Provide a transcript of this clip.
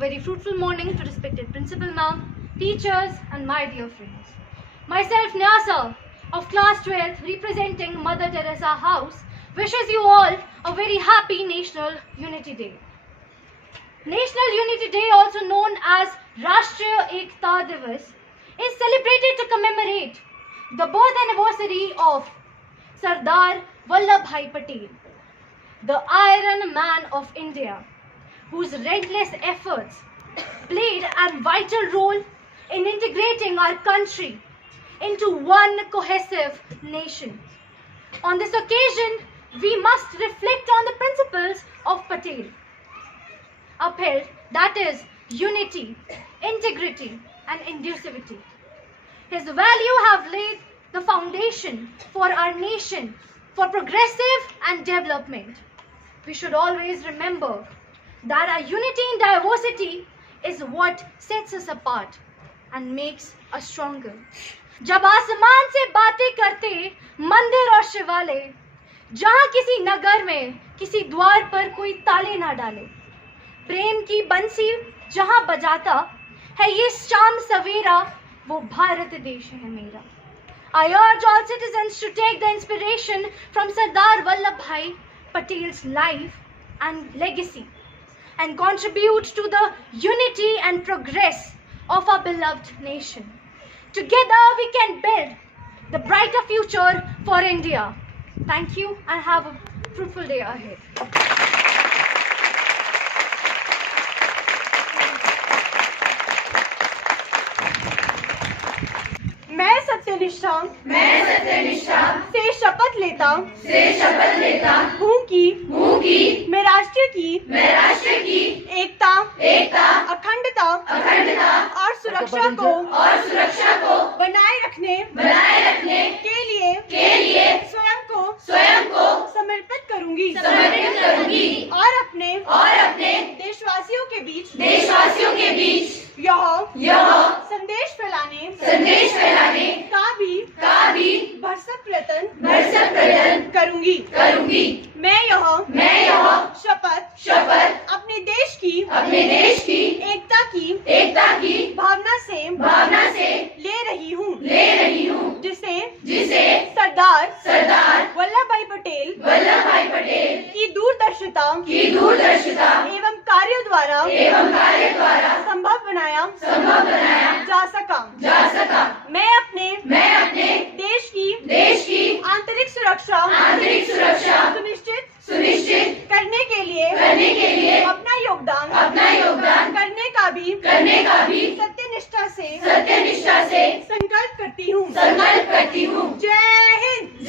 very fruitful morning to respected principal ma'am, teachers and my dear friends. Myself Nyasa of class 12 representing Mother Teresa House wishes you all a very happy National Unity Day. National Unity Day, also known as Rashtriya Ekta Divas, is celebrated to commemorate the birth anniversary of Sardar Vallabhbhai Patel, the Iron Man of India, whose relentless efforts played a vital role in integrating our country into one cohesive nation. On this occasion, we must reflect on the principles of Patel, upheld, that is, unity, integrity, and inclusivity. His values have laid the foundation for our nation for progressive and development. We should always remember that our unity in diversity is what sets us apart and makes us stronger. जब आसमान से बातें करते मंदिर और शिवालय, जहां किसी नगर में किसी द्वार पर कोई ताले ना डाले, प्रेम की बंसी जहां बजाता है ये शाम सवेरा, वो भारत देश है मेरा. I urge all citizens to take the inspiration from Sardar Vallabhbhai Patel's life and legacy and contribute to the unity and progress of our beloved nation. Together we can build the brighter future for India. Thank you and have a fruitful day ahead. मैं सत्यनिष्ठा से शपथ लेता हूँ कि मैं राष्ट्र की एकता अखंडता और सुरक्षा को बनाए रखने के लिए स्वयं को समर्पित करूंगी और अपने देशवासियों के बीच यह संदेश फैलाने का भी भरसक प्रयत्न करूंगी. मैं यह शपथ अपने देश की एकता की भावना से ले रही हूँ, जिसे सरदार वल्लभभाई पटेल की दूरदर्शिता एवं कार्यों द्वारा संभव बनाया जा सका. मैं अपने देश की आंतरिक सुरक्षा सुनिश्चित करने के लिए अपना योगदान करने का भी सत्यनिष्ठा से संकल्प करती हूँ. जय हिंद.